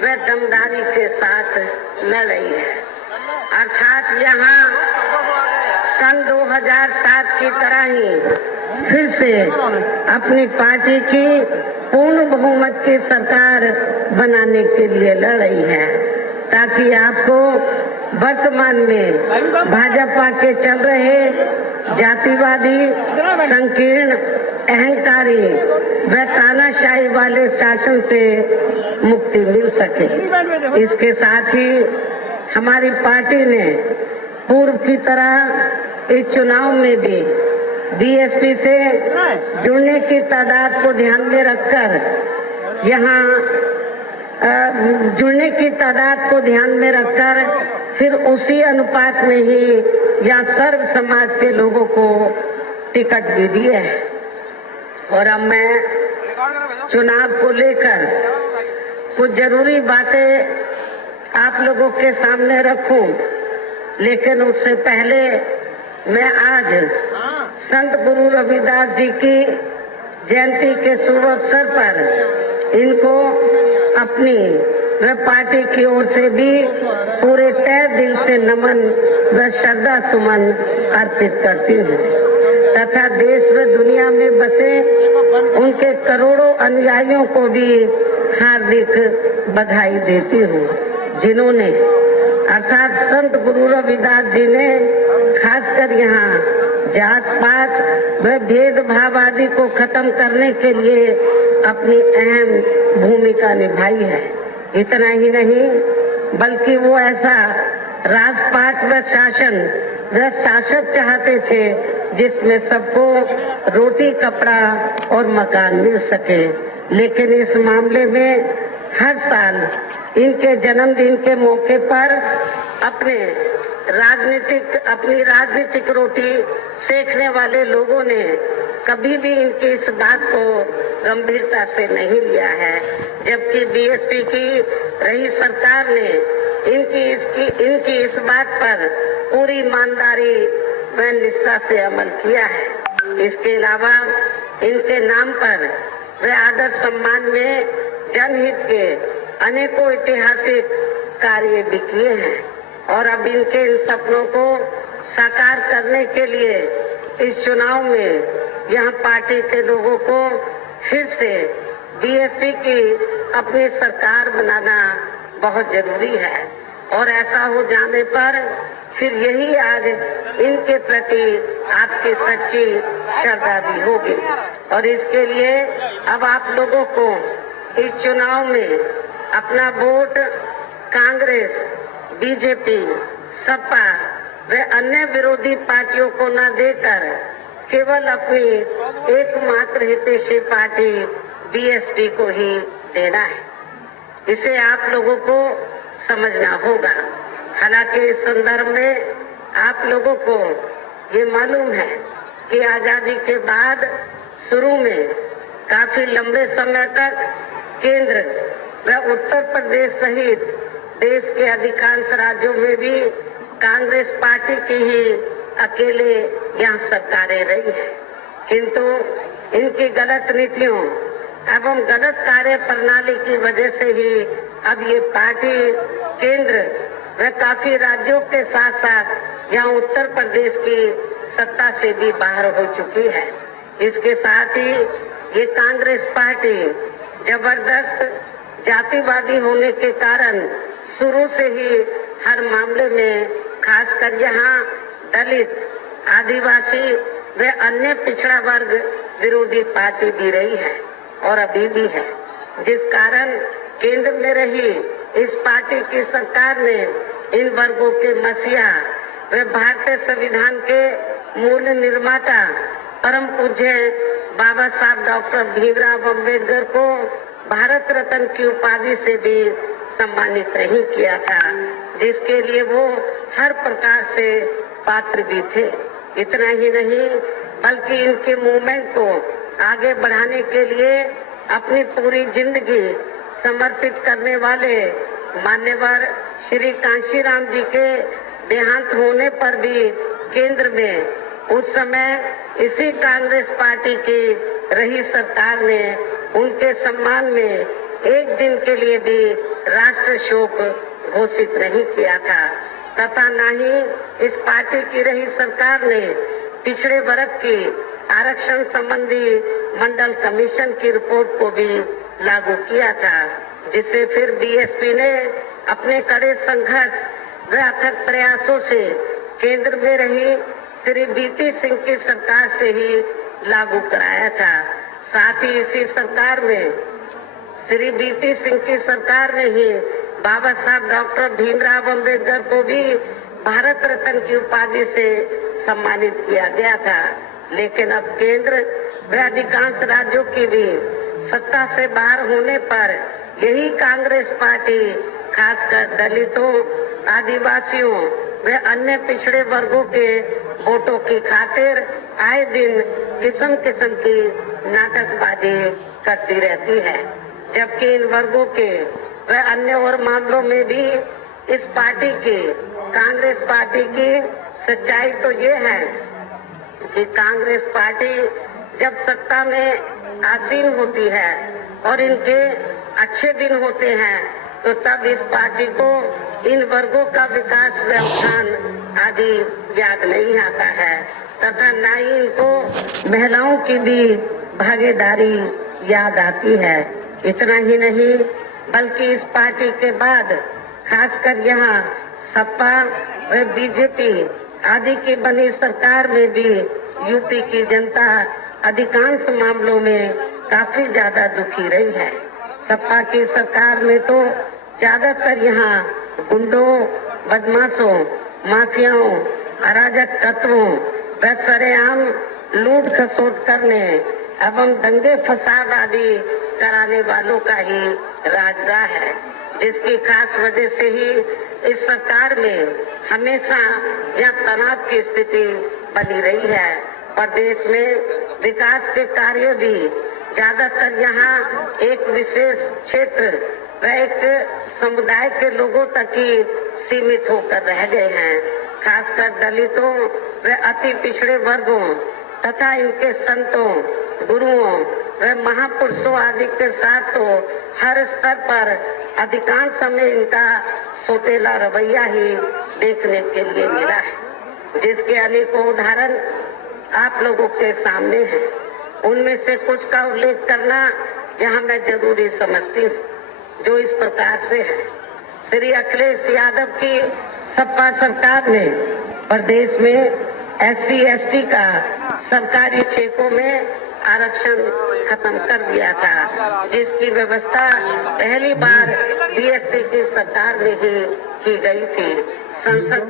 वे दमदारी के साथ लड़ रही है। अर्थात यहाँ सन 2007 की तरह ही फिर से अपनी पार्टी की पूर्ण बहुमत की सरकार बनाने के लिए लड़ रही है, ताकि आपको वर्तमान में भाजपा के चल रहे जातिवादी, संकीर्ण, अहंकारी व तानाशाही वाले शासन से मुक्ति मिल सके। इसके साथ ही हमारी पार्टी ने पूर्व की तरह इस चुनाव में भी बीएसपी से जुड़ने की तादाद को ध्यान में रखकर फिर उसी अनुपात में ही यहाँ सर्व समाज के लोगों को टिकट भी दिए है। और अब मैं चुनाव को लेकर कुछ जरूरी बातें आप लोगों के सामने रखूं, लेकिन उससे पहले मैं आज संत गुरु रविदास जी की जयंती के शुभ अवसर पर इनको अपनी व पार्टी की ओर से भी पूरे तहे दिल से नमन व श्रद्धा सुमन अर्पित करती हूँ तथा देश व दुनिया में बसे उनके करोड़ों अनुयायियों को भी हार्दिक बधाई देती हूँ, जिन्होंने अर्थात संत गुरु रविदास जी ने खासकर यहाँ जात पात व भेदभाव आदि को खत्म करने के लिए अपनी अहम भूमिका निभाई है। इतना ही नहीं बल्कि वो ऐसा राजपाट व शासक चाहते थे जिसमें सबको रोटी, कपड़ा और मकान मिल सके। लेकिन इस मामले में हर साल इनके जन्मदिन के मौके पर अपनी राजनीतिक रोटी सेकने वाले लोगों ने कभी भी इनकी इस बात को गंभीरता से नहीं लिया है, जबकि बीएसपी की रही सरकार ने इनकी इस बात पर पूरी ईमानदारी व निष्ठा से अमल किया है। इसके अलावा इनके नाम पर व आदर सम्मान में जनहित के अनेकों ऐतिहासिक कार्य भी किए हैं और अब इनके इन सपनों को साकार करने के लिए इस चुनाव में यह पार्टी के लोगों को फिर से बीएसपी की अपनी सरकार बनाना बहुत जरूरी है। और ऐसा हो जाने पर फिर यही आज इनके प्रति आपकी सच्ची श्रद्धा भी होगी। और इसके लिए अब आप लोगों को इस चुनाव में अपना वोट कांग्रेस, बीजेपी, सपा व अन्य विरोधी पार्टियों को न देकर केवल अपनी एकमात्र हितैषी पार्टी बीएसपी को ही देना है। इसे आप लोगों को समझना होगा। हालांकि इस संदर्भ में आप लोगों को ये मालूम है कि आजादी के बाद शुरू में काफी लंबे समय तक केंद्र व उत्तर प्रदेश सहित देश के अधिकांश राज्यों में भी कांग्रेस पार्टी की ही अकेले यहाँ सरकारें रही है, किंतु इनकी गलत नीतियों एवं गलत कार्य प्रणाली की वजह से ही अब ये पार्टी केंद्र व काफी राज्यों के साथ साथ यहाँ उत्तर प्रदेश की सत्ता से भी बाहर हो चुकी है। इसके साथ ही ये कांग्रेस पार्टी जबरदस्त जातिवादी होने के कारण शुरू से ही हर मामले में खासकर यहाँ दलित, आदिवासी व अन्य पिछड़ा वर्ग विरोधी पार्टी भी रही है और अभी भी है, जिस कारण केंद्र में रही इस पार्टी की सरकार ने इन वर्गों के मसीहा व भारतीय संविधान के मूल निर्माता परम पूज्य बाबा साहब डॉक्टर भीमराव अम्बेडकर को भारत रत्न की उपाधि से भी सम्मानित नहीं किया था, जिसके लिए वो हर प्रकार से पात्र भी थे। इतना ही नहीं बल्कि इनके मूवमेंट को आगे बढ़ाने के लिए अपनी पूरी जिंदगी समर्पित करने वाले मान्यवर श्री कांशीराम जी के देहांत होने पर भी केंद्र में उस समय इसी कांग्रेस पार्टी की रही सरकार ने उनके सम्मान में एक दिन के लिए भी राष्ट्र शोक घोषित नहीं किया था तथा न ही इस पार्टी की रही सरकार ने पिछड़े वर्ग की आरक्षण संबंधी मंडल कमीशन की रिपोर्ट को भी लागू किया था, जिसे फिर बीएसपी ने अपने कड़े संघर्ष व अथक प्रयासों से केंद्र में रही श्री बीपी सिंह की सरकार से ही लागू कराया था। साथ ही इसी सरकार में श्री बीपी सिंह की सरकार ने ही बाबा साहब डॉक्टर भीमराव अम्बेडकर को भी भारत रत्न की उपाधि से सम्मानित किया गया था। लेकिन अब केंद्र व अधिकांश राज्यों की भी सत्ता से बाहर होने पर यही कांग्रेस पार्टी खासकर दलितों, आदिवासियों व अन्य पिछड़े वर्गों के वोटों की खातिर आए दिन किस्म किस्म की नाटकबाजी करती रहती है, जबकि इन वर्गों के व अन्य और मामलों में भी इस पार्टी की, कांग्रेस पार्टी की सच्चाई तो ये है कि कांग्रेस पार्टी जब सत्ता में आसीन होती है और इनके अच्छे दिन होते हैं तो तब इस पार्टी को इन वर्गों का विकास व उत्थान आदि याद नहीं आता है तथा न ही इनको महिलाओं की भी भागीदारी याद आती है। इतना ही नहीं बल्कि इस पार्टी के बाद खासकर यहाँ सपा व बीजेपी आदि की बनी सरकार में भी यूपी की जनता अधिकांश मामलों में काफी ज्यादा दुखी रही है। सपा की सरकार में तो ज्यादातर यहाँ गुंडों, बदमाशों, माफियाओं, अराजक तत्वों व सरेआम लूट खसोट करने एवं दंगे फसाद आदि कराने वालों का ही राज रहा है, जिसकी खास वजह से ही इस सरकार में हमेशा यह तनाव की स्थिति बनी रही है। प्रदेश में विकास के कार्य भी ज्यादातर यहाँ एक विशेष क्षेत्र व एक समुदाय के लोगों तक ही सीमित होकर रह गए हैं। खासकर दलितों व अति पिछड़े वर्गों तथा इनके संतों, गुरुओं व महापुरुषों आदि के साथ तो हर स्तर पर अधिकांश समय इनका सोतेला रवैया ही देखने के लिए मिला है, जिसके अनेकों उदाहरण आप लोगों के सामने हैं। उनमें से कुछ का उल्लेख करना यहाँ मैं जरूरी समझती हूँ, जो इस प्रकार से है। श्री अखिलेश यादव की सपा सरकार ने प्रदेश में SC/ST का सरकारी चेकों में आरक्षण खत्म कर दिया था, जिसकी व्यवस्था पहली बार बीएसपी की सरकार में ही की गई थी। संसद